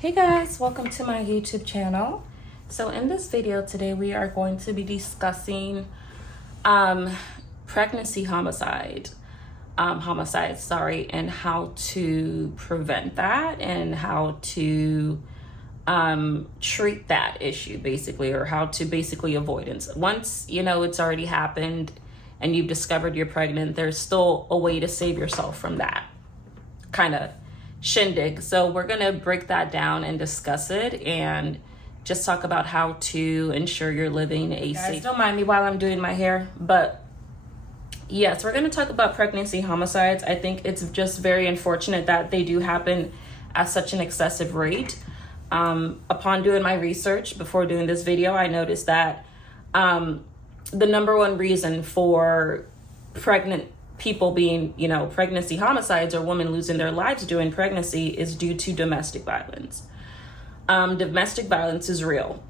Hey guys, welcome to my YouTube channel. So in this video today, we are going to be discussing pregnancy homicides, and how to prevent that and how to treat that issue basically, or how to basically avoid it. Once you know it's already happened and you've discovered you're pregnant, there's still a way to save yourself from that kind of shindig. So we're gonna break that down and discuss it and just talk about how to ensure you're living a safe. Don't mind me while I'm doing my hair, but yes, we're gonna talk about pregnancy homicides. I think it's just very unfortunate that they do happen at such an excessive rate. Upon doing my research before doing this video, I noticed that the number one reason for pregnant people being, pregnancy homicides or women losing their lives during pregnancy is due to domestic violence. Domestic violence is real,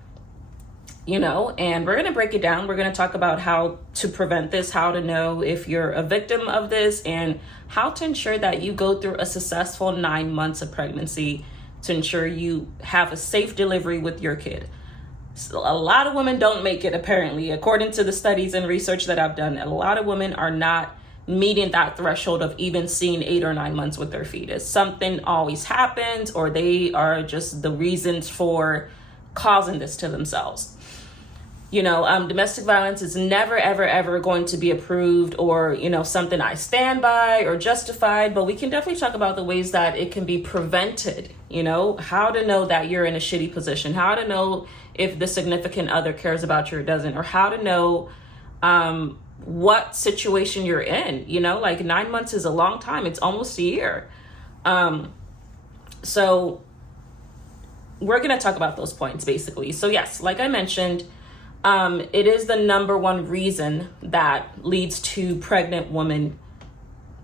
and we're going to break it down. We're going to talk about how to prevent this, how to know if you're a victim of this, and how to ensure that you go through a successful 9 months of pregnancy to ensure you have a safe delivery with your kid. So a lot of women don't make it, apparently, according to the studies and research that I've done. A lot of women are not meeting that threshold of even seeing 8 or 9 months with their fetus. Something always happens, or they are just the reasons for causing this to themselves. Domestic violence is never, ever, ever going to be approved or, something I stand by or justified, but we can definitely talk about the ways that it can be prevented, how to know that you're in a shitty position, how to know if the significant other cares about you or doesn't, or how to know, what situation you're in. 9 months is a long time. It's almost a year. So we're going to talk about those points basically. So yes, like I mentioned, it is the number one reason that leads to pregnant women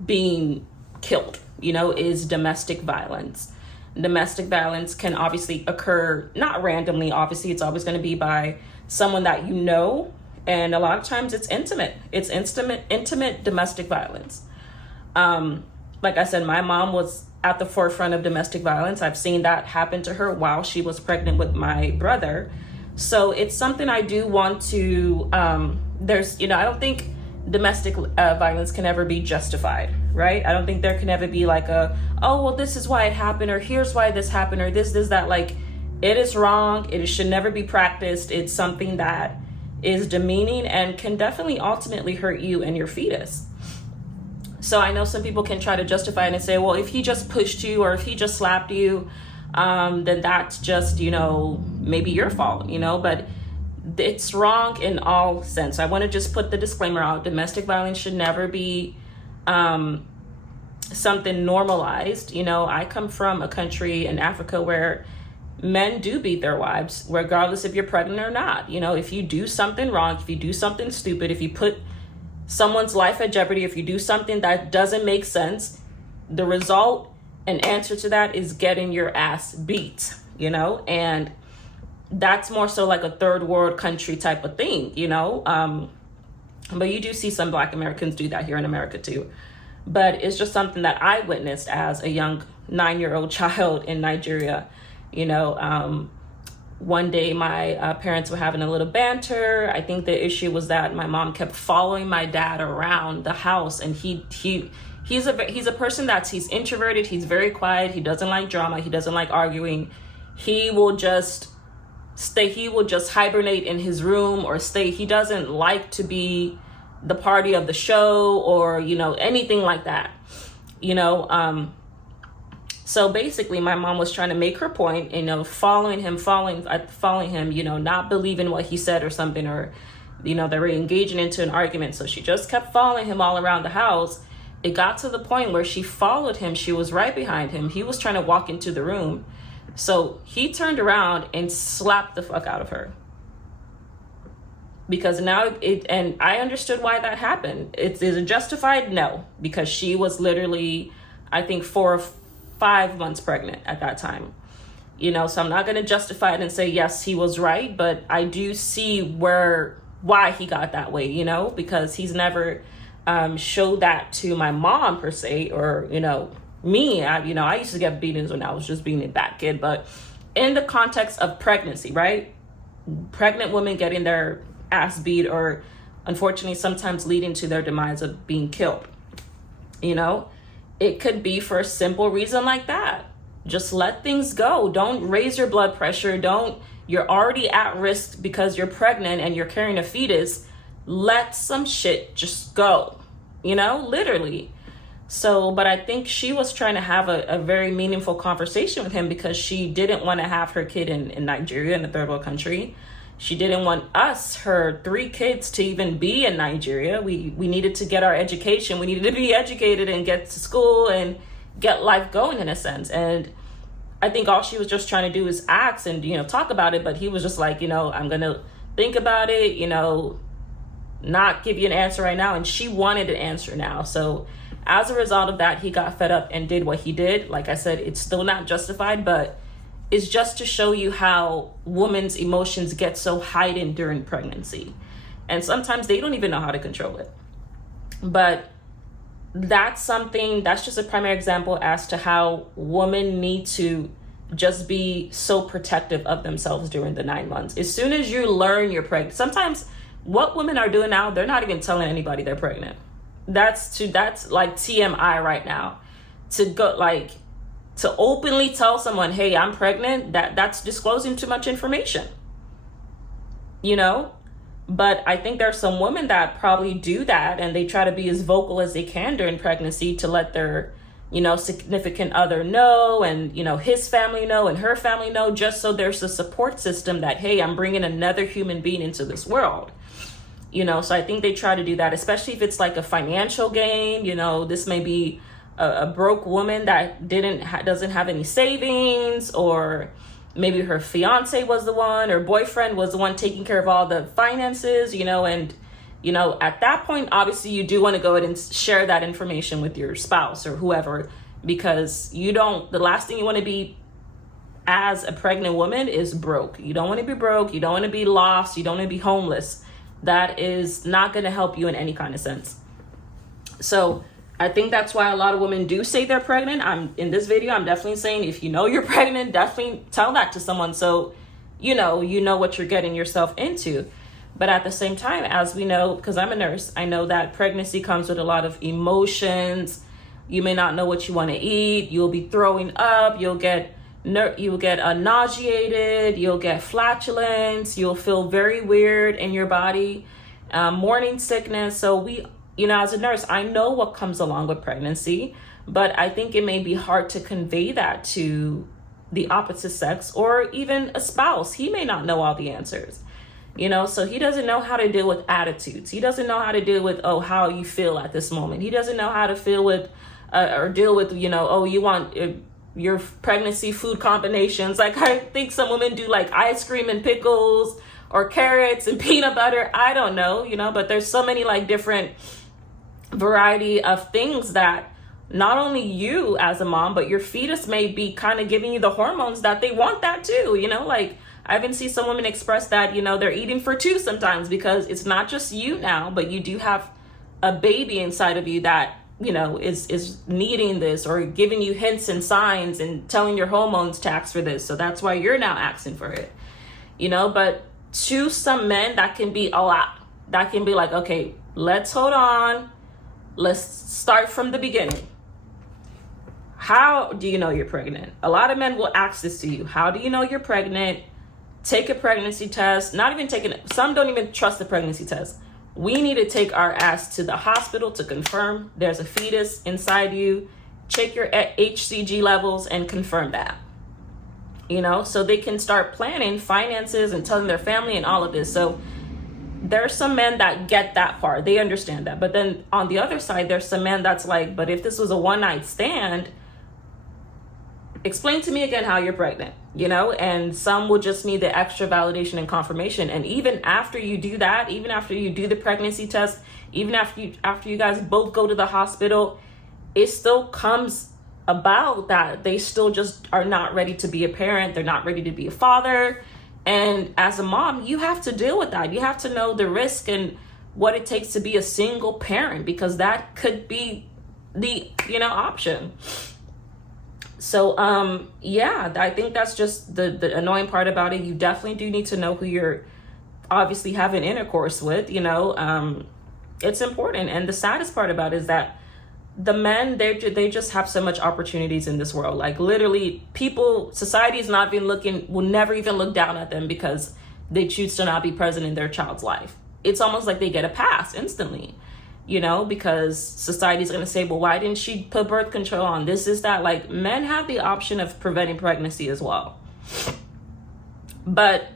being killed, is domestic violence. Domestic violence can obviously occur not randomly. Obviously, it's always going to be by someone that you know. And a lot of times it's intimate. It's intimate domestic violence. Like I said, my mom was at the forefront of domestic violence. I've seen that happen to her while she was pregnant with my brother. So it's something I do want to, I don't think domestic violence can ever be justified, right? I don't think there can ever be like this is why it happened, or here's why this happened, or this, that. Like, it is wrong. It should never be practiced. It's something that is demeaning and can definitely ultimately hurt you and your fetus. So I know some people can try to justify it and say, well, if he just pushed you or if he just slapped you, then that's just, maybe your fault, but it's wrong in all sense. I want to just put the disclaimer out. Domestic violence should never be something normalized. I come from a country in Africa where men do beat their wives, regardless if you're pregnant or not. If you do something wrong, if you do something stupid, if you put someone's life at jeopardy, if you do something that doesn't make sense, the result and answer to that is getting your ass beat, and that's more so like a third world country type of thing, but you do see some Black Americans do that here in America too. But it's just something that I witnessed as a young 9-year-old child in Nigeria. One day my parents were having a little banter. I think the issue was that my mom kept following my dad around the house, and he's a person he's introverted. He's very quiet. He doesn't like drama. He doesn't like arguing. He will just hibernate in his room or stay. He doesn't like to be the party of the show or, anything like that, So basically, my mom was trying to make her point, following him, not believing what he said or something, or, they were engaging into an argument. So she just kept following him all around the house. It got to the point where she followed him. She was right behind him. He was trying to walk into the room. So he turned around and slapped the fuck out of her. Because and I understood why that happened. Is it justified? No, because she was literally, I think, 4 or 5 months pregnant at that time. So I'm not going to justify it and say, yes, he was right. But I do see why he got that way, because he's never showed that to my mom per se, or, me. I used to get beatings when I was just being a bad kid, but in the context of pregnancy, right? Pregnant women getting their ass beat, or unfortunately sometimes leading to their demise of being killed. You know, it could be for a simple reason like that. Just let things go. Don't raise your blood pressure. You're already at risk because you're pregnant and you're carrying a fetus. Let some shit just go, you know, literally. So, but I think she was trying to have a very meaningful conversation with him because she didn't want to have her kid in Nigeria, in a third world country. She didn't want us, her 3 kids, to even be in Nigeria. We needed to get our education. We needed to be educated and get to school and get life going, in a sense. And I think all she was just trying to do is ask and, you know, talk about it. But he was just like, you know, I'm going to think about it, you know, not give you an answer right now. And she wanted an answer now. So as a result of that, he got fed up and did what he did. Like I said, it's still not justified, but it's just to show you how women's emotions get so heightened during pregnancy. And sometimes they don't even know how to control it. But that's just a primary example as to how women need to just be so protective of themselves during the 9 months. As soon as you learn you're pregnant, sometimes what women are doing now, they're not even telling anybody they're pregnant. That's like TMI right now. To openly tell someone, hey, I'm pregnant, that's disclosing too much information, you know? But I think there's some women that probably do that, and they try to be as vocal as they can during pregnancy to let their, you know, significant other know, and, you know, his family know and her family know, just so there's a support system that, hey, I'm bringing another human being into this world. You know, so I think they try to do that, especially if it's like a financial gain. You know, this may be a broke woman that doesn't have any savings, or maybe her fiance was the one, or boyfriend was the one taking care of all the finances, you know, and, you know, at that point, obviously you do want to go ahead and share that information with your spouse or whoever, because the last thing you want to be as a pregnant woman is broke. You don't want to be broke. You don't want to be lost. You don't want to be homeless. That is not going to help you in any kind of sense. So I think that's why a lot of women do say they're pregnant. In this video, I'm definitely saying, if you know you're pregnant, definitely tell that to someone, so you know what you're getting yourself into. But at the same time, as we know, because I'm a nurse, I know that pregnancy comes with a lot of emotions. You may not know what you want to eat. You'll be throwing up. You'll get nauseated. You'll get flatulence. You'll feel very weird in your body. Morning sickness. So as a nurse, I know what comes along with pregnancy, but I think it may be hard to convey that to the opposite sex or even a spouse. He may not know all the answers, so he doesn't know how to deal with attitudes. He doesn't know how to deal with, how you feel at this moment. He doesn't know how to feel with or deal with, you want your pregnancy food combinations. Like, I think some women do like ice cream and pickles or carrots and peanut butter. I don't know, but there's so many like different variety of things that not only you as a mom, but your fetus may be kind of giving you the hormones that they want that too. Like I even see some women express that, they're eating for two sometimes, because it's not just you now, but you do have a baby inside of you that, is needing this or giving you hints and signs and telling your hormones to ask for this. So that's why you're now asking for it, but to some men that can be a lot. That can be like, okay, let's hold on. Let's start from the beginning. How do you know you're pregnant? A lot of men will ask this to you. How do you know you're pregnant? Take a pregnancy test. Some don't even trust the pregnancy test. We need to take our ass to the hospital to confirm there's a fetus inside you. Check your HCG levels and confirm that. So they can start planning finances and telling their family and all of this. So there's some men that get that part. They understand that. But then on the other side, there's some men that's like, but if this was a one-night stand, explain to me again how you're pregnant, and some will just need the extra validation and confirmation. And even after you do that, even after you do the pregnancy test, even after you guys both go to the hospital, it still comes about that they still just are not ready to be a parent. They're not ready to be a father. And as a mom, you have to deal with that. You have to know the risk and what it takes to be a single parent, because that could be the, option. So, yeah, I think that's just the annoying part about it. You definitely do need to know who you're obviously having intercourse with, it's important. And the saddest part about it is that the men, they just have so much opportunities in this world. Like literally society is not even will never even look down at them because they choose to not be present in their child's life. It's almost like they get a pass instantly, because society's going to say, well, why didn't she put birth control on? This is that. Like, men have the option of preventing pregnancy as well. But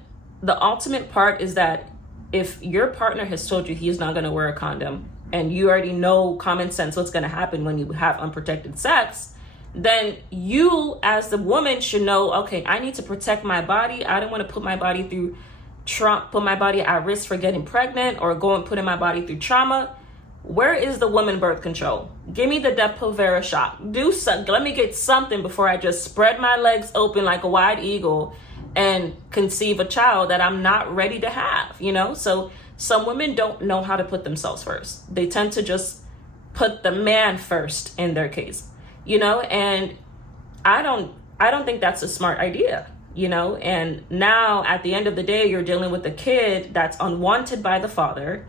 the ultimate part is that if your partner has told you he's not going to wear a condom, and you already know common sense what's going to happen when you have unprotected sex, then you as the woman should know, okay, I need to protect my body. I don't want to put my body through put my body at risk for getting pregnant or go and putting my body through trauma. Where is the woman birth control? Give me the Depo-Provera shot. Do something. Let me get something before I just spread my legs open like a wide eagle and conceive a child that I'm not ready to have, So some women don't know how to put themselves first. They tend to just put the man first in their case, and I don't think that's a smart idea, and now at the end of the day, you're dealing with a kid that's unwanted by the father.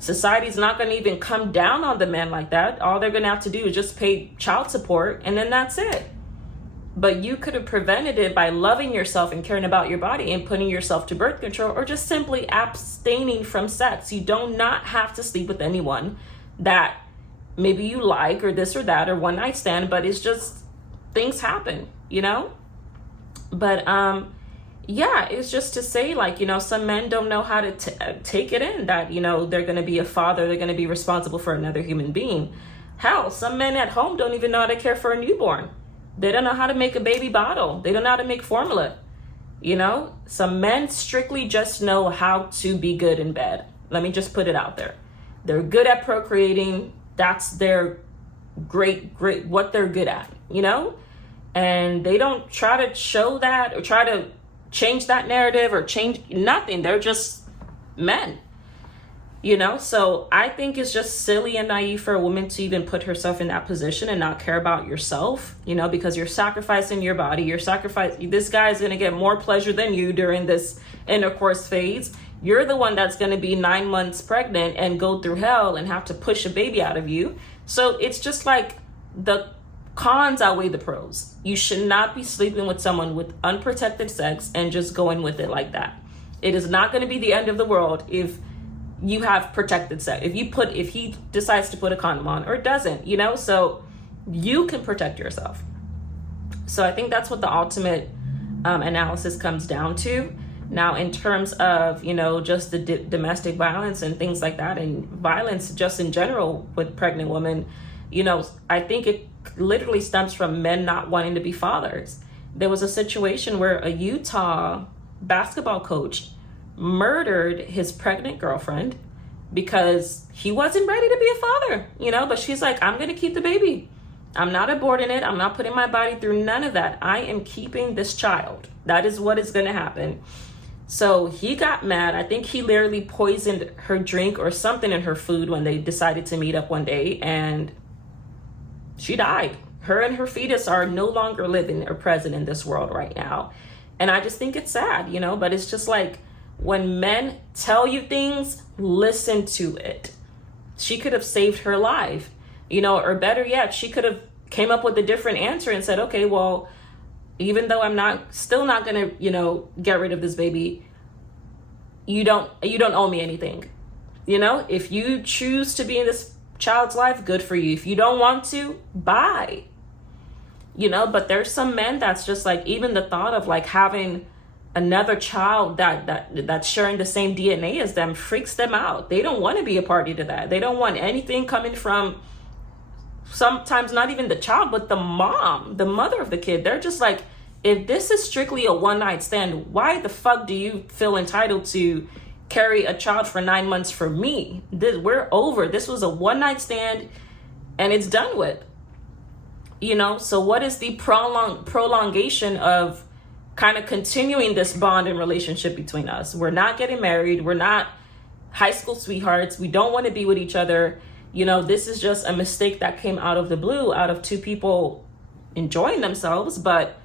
Society's not going to even come down on the men like that. All they're going to have to do is just pay child support, and then that's it. But you could have prevented it by loving yourself and caring about your body and putting yourself to birth control, or just simply abstaining from sex. You do not have to sleep with anyone that maybe you like or this or that or one night stand, but it's just things happen, But yeah, it's just to say, like, some men don't know how to take it in that, they're going to be a father, they're going to be responsible for another human being. Hell, some men at home don't even know how to care for a newborn. They don't know how to make a baby bottle. They don't know how to make formula. Some men strictly just know how to be good in bed. Let me just put it out there. They're good at procreating. That's their great, what they're good at, and they don't try to show that or try to change that narrative or change nothing. They're just men, so I think it's just silly and naive for a woman to even put herself in that position and not care about yourself, because you're sacrificing your body. This guy is going to get more pleasure than you during this intercourse phase. You're the one that's going to be 9 months pregnant and go through hell and have to push a baby out of you. So it's just like the cons outweigh the pros. You should not be sleeping with someone with unprotected sex and just going with it like that. It is not going to be the end of the world if you have protected sex. If he decides to put a condom on or doesn't, so you can protect yourself. So I think that's what the ultimate analysis comes down to. Now, in terms of, just the domestic violence and things like that, and violence just in general with pregnant women, I think it literally stems from men not wanting to be fathers. There was a situation where a Utah basketball coach murdered his pregnant girlfriend because he wasn't ready to be a father, but she's like, I'm going to keep the baby. I'm not aborting it. I'm not putting my body through none of that. I am keeping this child. That is what is going to happen. So he got mad. I think he literally poisoned her drink or something in her food when they decided to meet up one day, and she died. Her and her fetus are no longer living or present in this world right now. And I just think it's sad, but it's just like when men tell you things, listen to it. She could have saved her life, or better yet, she could have came up with a different answer and said, okay, well, even though I'm still not going to, get rid of this baby, you don't owe me anything. If you choose to be in this child's life, good for you. If you don't want to, bye. But there's some men that's just like, even the thought of like having another child that's sharing the same DNA as them freaks them out. They don't want to be a party to that. They don't want anything coming from sometimes not even the child, but the mom, the mother of the kid. They're just like, if this is strictly a one-night stand, why the fuck do you feel entitled to carry a child for 9 months for me? We're over. This was a one-night stand and it's done with. So what is the prolongation of kind of continuing this bond and relationship between us? We're not getting married. We're not high school sweethearts. We don't want to be with each other. This is just a mistake that came out of the blue, out of two people enjoying themselves. But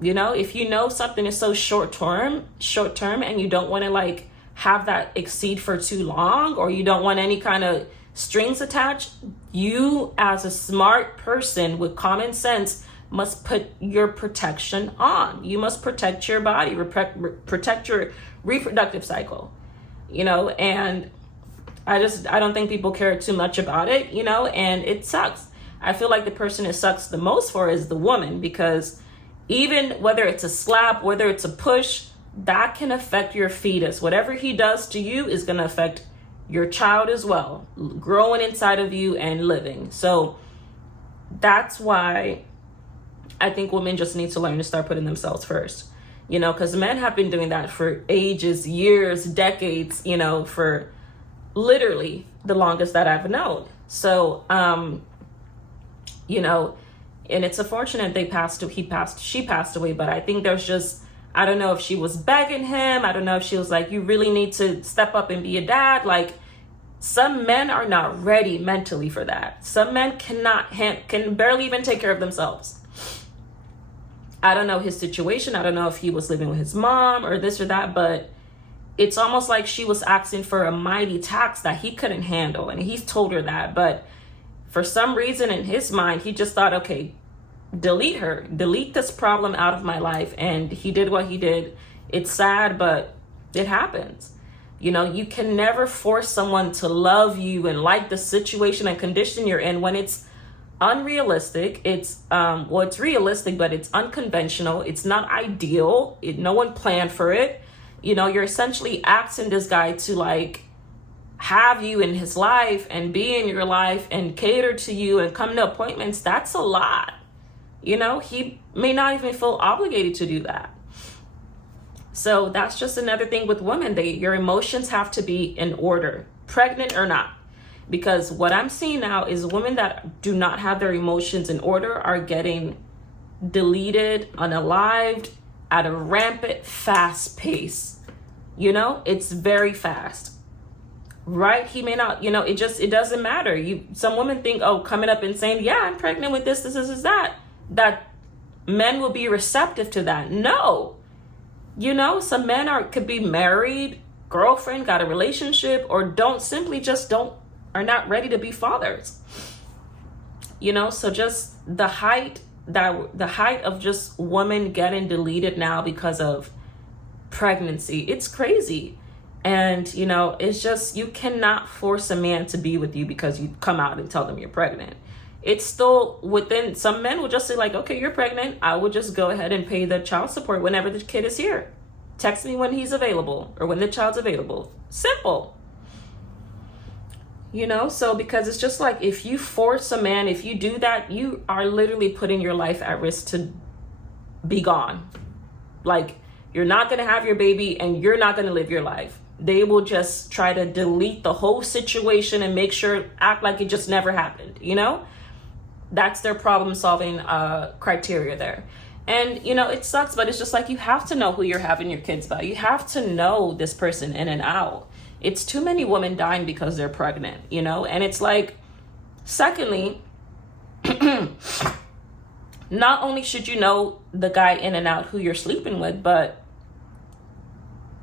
if you know something is so short term and you don't want to like have that exceed for too long, or you don't want any kind of strings attached, you as a smart person with common sense must put your protection on. You must protect your body, protect your reproductive cycle, and I don't think people care too much about it, and it sucks. I feel like the person it sucks the most for is the woman, because even whether it's a slap, whether it's a push, that can affect your fetus. Whatever he does to you is going to affect your child as well, growing inside of you and living. So that's why I think women just need to learn to start putting themselves first, because men have been doing that for ages, years, decades, for literally the longest that I've known. So, and it's unfortunate she passed away, but I think there's just, I don't know if she was begging him. I don't know if she was like, you really need to step up and be a dad. Like, some men are not ready mentally for that. Some men can barely even take care of themselves. I don't know his situation. I don't know if he was living with his mom or this or that, but it's almost like she was asking for a mighty tax that he couldn't handle. And he's told her that, but for some reason in his mind, he just thought, okay, delete this problem out of my life. And he did what he did. It's sad, but it happens. You can never force someone to love you and like the situation and condition you're in when it's unrealistic. It's it's realistic, but it's unconventional. It's not ideal. No one planned for it. You're essentially asking this guy to like have you in his life and be in your life and cater to you and come to appointments. That's a lot. He may not even feel obligated to do that. So that's just another thing with women. Your emotions have to be in order, pregnant or not. Because what I'm seeing now is women that do not have their emotions in order are getting deleted, unalived at a rampant, fast pace. It's very fast. Right? He may not, it doesn't matter. Some women think, coming up and saying, yeah, I'm pregnant with this, that men will be receptive to that. No. Some men could be married, girlfriend, got a relationship, or are not ready to be fathers. So just the height of just women getting deleted now because of pregnancy, it's crazy. And, it's just, you cannot force a man to be with you because you come out and tell them you're pregnant. It's still within, some men will just say like, okay, you're pregnant. I will just go ahead and pay the child support whenever the kid is here. Text me when he's available or when the child's available. Simple. So because it's just like, if you force a man, if you do that, you are literally putting your life at risk to be gone. Like, you're not going to have your baby and you're not going to live your life. They will just try to delete the whole situation and act like it just never happened. That's their problem solving criteria there. And, it sucks, but it's just like, you have to know who you're having your kids by. You have to know this person in and out. It's too many women dying because they're pregnant, and it's like, secondly, not only should you know the guy in and out who you're sleeping with, but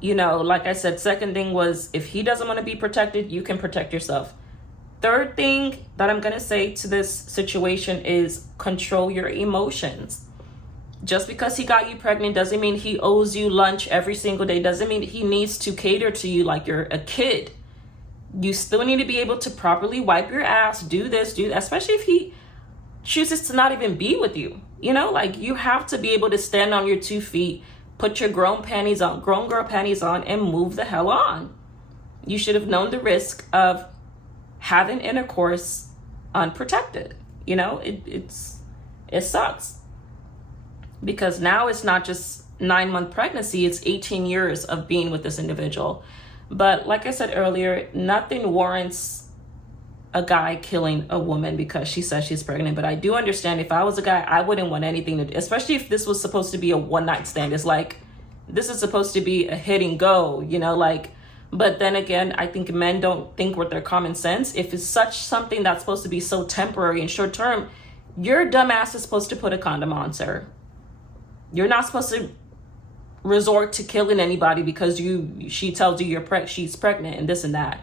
like I said, second thing was, if he doesn't want to be protected, you can protect yourself. Third thing that I'm going to say to this situation is control your emotions. Just because he got you pregnant doesn't mean he owes you lunch every single day. Doesn't mean he needs to cater to you like you're a kid. You still need to be able to properly wipe your ass, do this, do that, especially if he chooses to not even be with you. Like, you have to be able to stand on your 2 feet, put your grown girl panties on, and move the hell on. You should have known the risk of having intercourse unprotected. It sucks. Because now it's not just 9-month pregnancy, it's 18 years of being with this individual. But like I said earlier, nothing warrants a guy killing a woman because she says she's pregnant. But I do understand, if I was a guy, I wouldn't want anything to do, especially if this was supposed to be a one-night stand. It's like, this is supposed to be a hit and go, but then again, I think men don't think with their common sense. If it's something that's supposed to be so temporary and short term, Your dumbass is supposed to put a condom on, sir. You're not supposed to resort to killing anybody because she tells you she's pregnant and this and that.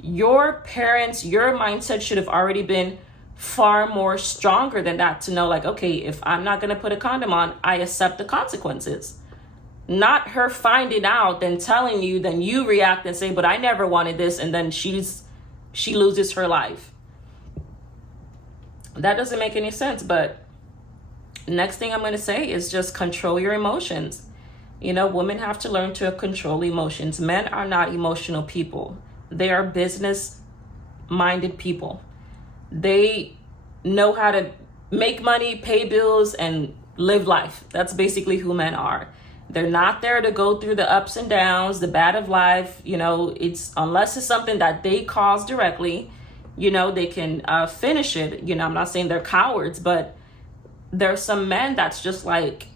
Your parents, your mindset should have already been far more stronger than that to know, like, okay, if I'm not going to put a condom on, I accept the consequences. Not her finding out, then telling you, then you react and say, but I never wanted this, and then she loses her life. That doesn't make any sense. But next thing I'm going to say is just control your emotions. You know, women have to learn to control emotions. Men are not emotional people. They are business-minded people. They know how to make money, pay bills, and live life. That's basically who men are. They're not there to go through the ups and downs, the bad of life. You know, unless it's something that they caused directly, you know, they can finish it. You know, I'm not saying they're cowards, but there's some men that's just like,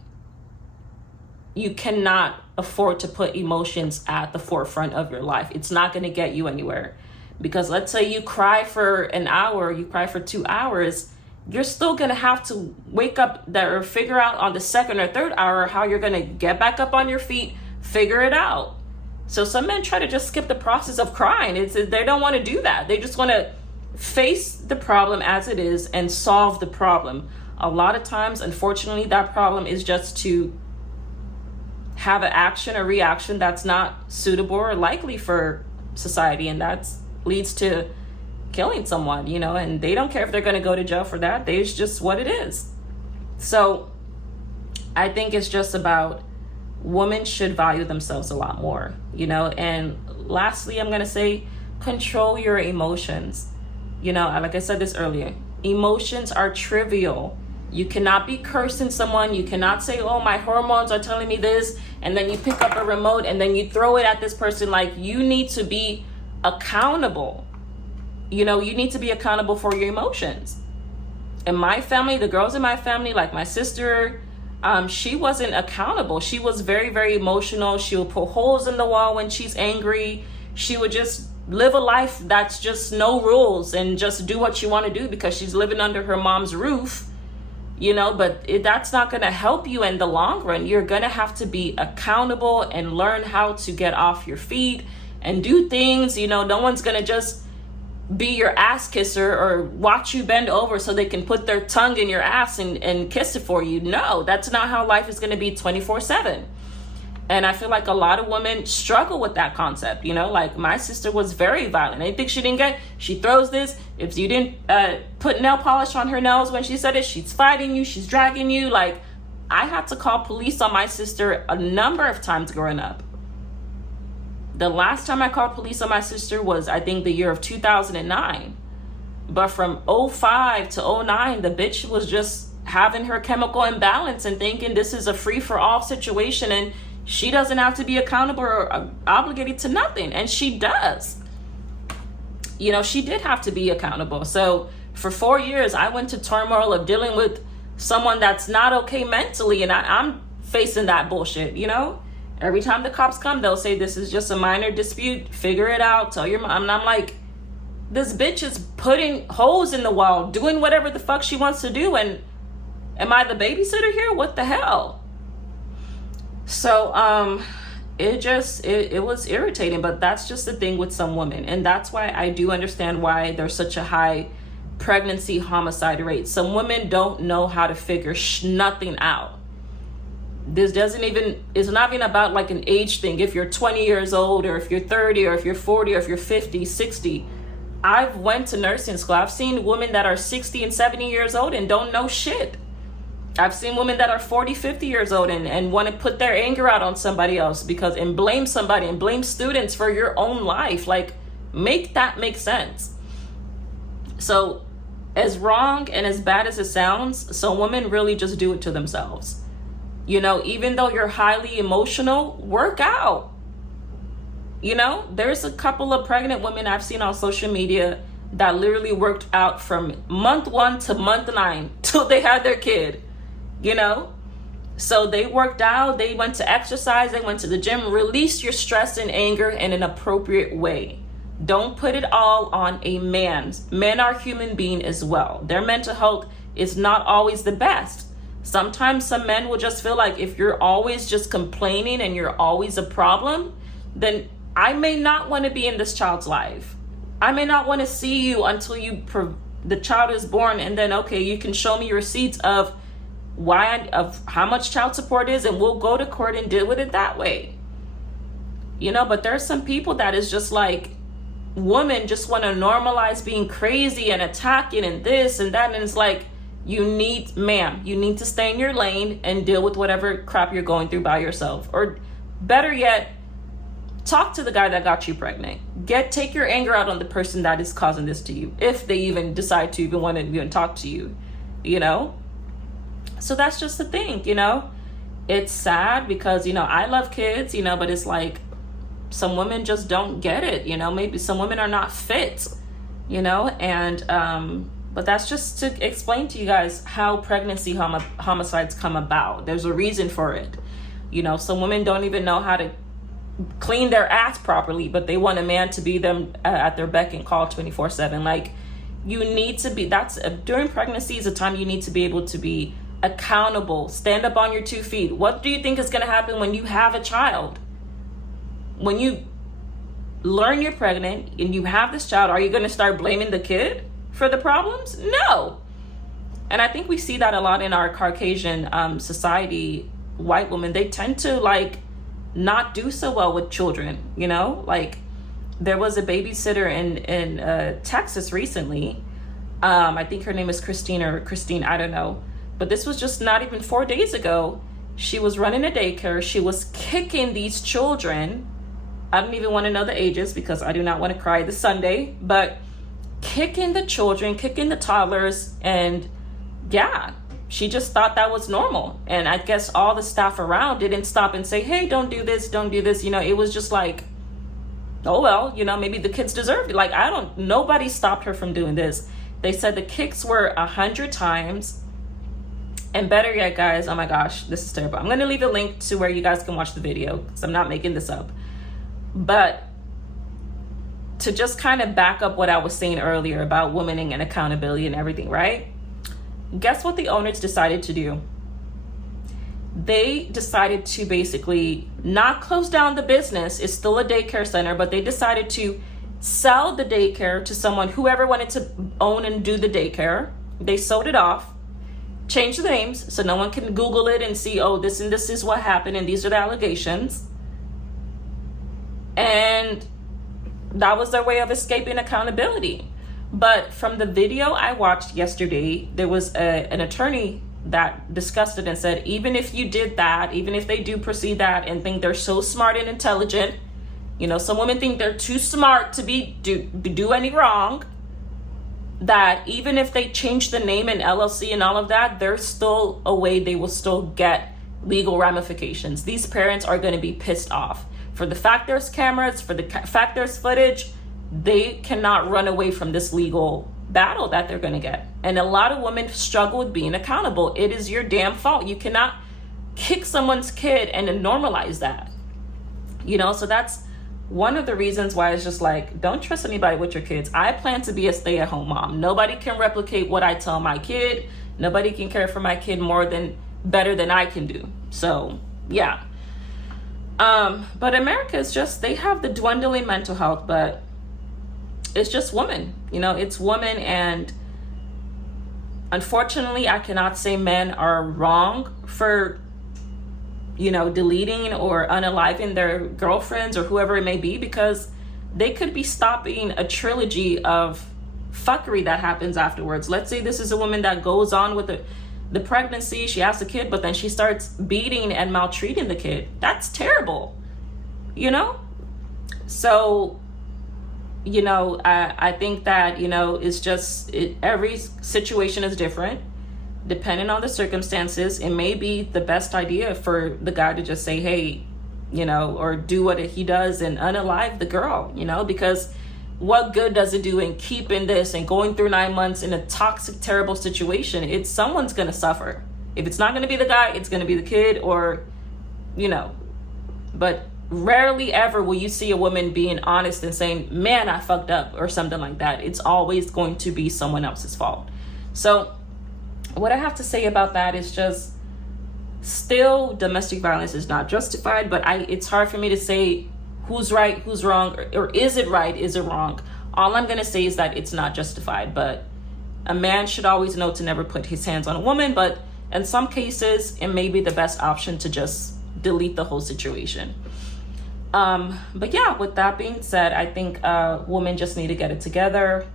you cannot afford to put emotions at the forefront of your life. It's not going to get you anywhere. Because let's say you cry for an hour, you cry for 2 hours, you're still going to have to wake up there or figure out on the second or third hour how you're going to get back up on your feet, figure it out. So some men try to just skip the process of crying. They don't want to do that. They just want to face the problem as it is and solve the problem. A lot of times, unfortunately, that problem is just to have an action or reaction that's not suitable or likely for society, and that leads to killing someone, you know, and they don't care if they're going to go to jail for that. It's just what it is. So I think it's just about women should value themselves a lot more, you know. And lastly, I'm going to say control your emotions. You know, like I said this earlier, emotions are trivial. You cannot be cursing someone. You cannot say, oh, my hormones are telling me this. And then you pick up a remote and then you throw it at this person. Like, you need to be accountable. You know, you need to be accountable for your emotions. In my family, the girls in my family, like my sister, she wasn't accountable. She was very, very emotional. She would put holes in the wall when she's angry. She would just live a life that's just no rules and just do what she want to do because she's living under her mom's roof. You know, but that's not going to help you in the long run. You're going to have to be accountable and learn how to get off your feet and do things. You know, no one's going to just be your ass kisser or watch you bend over so they can put their tongue in your ass and kiss it for you. No, that's not how life is going to be 24/7. And I feel like a lot of women struggle with that concept. You know, like my sister was very violent. Anything she didn't get, she throws this. If you didn't put nail polish on her nails when she said it, she's fighting you, she's dragging you. Like, I had to call police on my sister a number of times growing up. The last time I called police on my sister was, I think, the year of 2009. But from 05 to 09, the bitch was just having her chemical imbalance and thinking this is a free-for-all situation and she doesn't have to be accountable or obligated to nothing. And she does. You know, she did have to be accountable. So for 4 years, I went to turmoil of dealing with someone that's not okay mentally. And I'm facing that bullshit, you know? Every time the cops come, they'll say, this is just a minor dispute. Figure it out. Tell your mom. And I'm like, this bitch is putting holes in the wall, doing whatever the fuck she wants to do. And am I the babysitter here? What the hell? So it was irritating, but that's just the thing with some women. And that's why I do understand why there's such a high pregnancy homicide rate. Some women don't know how to figure nothing out. It's not even about like an age thing. If you're 20 years old or if you're 30 or if you're 40 or if you're 50, 60. I've went to nursing school. I've seen women that are 60 and 70 years old and don't know shit. I've seen women that are 40, 50 years old and want to put their anger out on somebody else and blame somebody and blame students for your own life. Like, make that make sense. So as wrong and as bad as it sounds, some women really just do it to themselves. You know, even though you're highly emotional, work out. You know, there's a couple of pregnant women I've seen on social media that literally worked out from month 1 to month 9 till they had their kid. You know, so they worked out, they went to exercise, they went to the gym. Release your stress and anger in an appropriate way. Don't put it all on a man. Men are human beings as well. Their mental health is not always the best. Sometimes some men will just feel like if you're always just complaining and you're always a problem, then I may not want to be in this child's life. I may not want to see you until the child is born, and then, okay, you can show me receipts of how much child support is, and we'll go to court and deal with it that way. But there's some people that is just like, women just want to normalize being crazy and attacking and this and that, and it's like, you need to stay in your lane and deal with whatever crap you're going through by yourself. Or better yet, talk to the guy that got you pregnant. Take your anger out on the person that is causing this to you, if they even decide to even want to even talk to you, So that's just the thing, It's sad because, I love kids, but it's like some women just don't get it, Maybe some women are not fit, and but that's just to explain to you guys how pregnancy homicides come about. There's a reason for it. Some women don't even know how to clean their ass properly, but they want a man to be them at their beck and call 24/7. Like, you need to be, during pregnancy is a time you need to be able to be accountable, stand up on your 2 feet. What do you think is going to happen when you have a child? When you learn you're pregnant and you have this child, are you going to start blaming the kid for the problems? No. And I think we see that a lot in our Caucasian society. White women, they tend to not do so well with children, like there was a babysitter in Texas recently. I think her name is Christine, I don't know, but this was just not even 4 days ago. She was running a daycare. She was kicking these children. I don't even want to know the ages because I do not want to cry this Sunday, but kicking the children, kicking the toddlers, and yeah, she just thought that was normal. And I guess all the staff around didn't stop and say, hey, don't do this. It was just like, oh, well, maybe the kids deserved it. Nobody stopped her from doing this. They said the kicks were 100 times. And better yet, guys, oh my gosh, this is terrible. I'm going to leave a link to where you guys can watch the video because I'm not making this up. But to just kind of back up what I was saying earlier about womaning and accountability and everything, right? Guess what the owners decided to do? They decided to basically not close down the business. It's still a daycare center, but they decided to sell the daycare to someone, whoever wanted to own and do the daycare. They sold it off, changed the names so no one can Google it and see, oh, this and this is what happened and these are the allegations. And that was their way of escaping accountability. But from the video I watched yesterday, there was an attorney that discussed it and said, even if you did that, even if they do proceed that and think they're so smart and intelligent, some women think they're too smart to do any wrong, that even if they change the name and LLC and all of that, there's still a way they will still get legal ramifications. These parents are going to be pissed off. For the fact there's cameras, for the fact there's footage, they cannot run away from this legal battle that they're going to get. And a lot of women struggle with being accountable. It is your damn fault. You cannot kick someone's kid and then normalize that. So that's one of the reasons why it's just like, don't trust anybody with your kids. I plan to be a stay-at-home mom. Nobody can replicate what I tell my kid. Nobody can care for my kid better than I can do. So, yeah. But America is just, they have the dwindling mental health, but it's just women, it's women. And unfortunately, I cannot say men are wrong for, deleting or unaliving their girlfriends or whoever it may be, because they could be stopping a trilogy of fuckery that happens afterwards. Let's say this is a woman that goes on with the pregnancy, she has a kid, but then she starts beating and maltreating the kid. That's terrible, So, I think that, it's just, every situation is different. Depending on the circumstances, it may be the best idea for the guy to just say, hey, or do what he does and unalive the girl, because what good does it do in keeping this and going through 9 months in a toxic, terrible situation? Someone's going to suffer. If it's not going to be the guy, it's going to be the kid or, but rarely ever will you see a woman being honest and saying, man, I fucked up or something like that. It's always going to be someone else's fault. So what I have to say about that is just, still, domestic violence is not justified, but it's hard for me to say who's right, who's wrong, or is it right, is it wrong. All I'm going to say is that it's not justified, but a man should always know to never put his hands on a woman, but in some cases, it may be the best option to just delete the whole situation. But yeah, with that being said, I think women just need to get it together.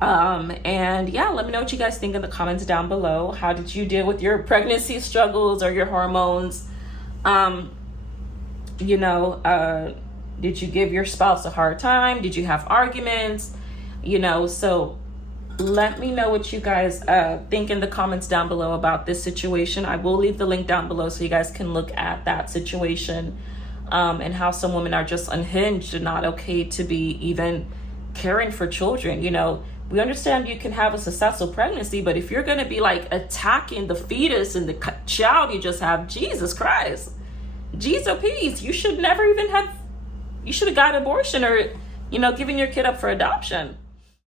And yeah, let me know what you guys think in the comments down below. How did you deal with your pregnancy struggles or your hormones? You know, did you give your spouse a hard time? Did you have arguments? You know, so let me know what you guys think in the comments down below about this situation. I will leave the link down below so you guys can look at that situation, and how some women are just unhinged and not okay to be even caring for children. You know, we understand you can have a successful pregnancy, but if you're going to be like attacking the fetus and the child you just have, Jesus Christ, Jesus, you should never even have, you should have got an abortion, or, you know, giving your kid up for adoption.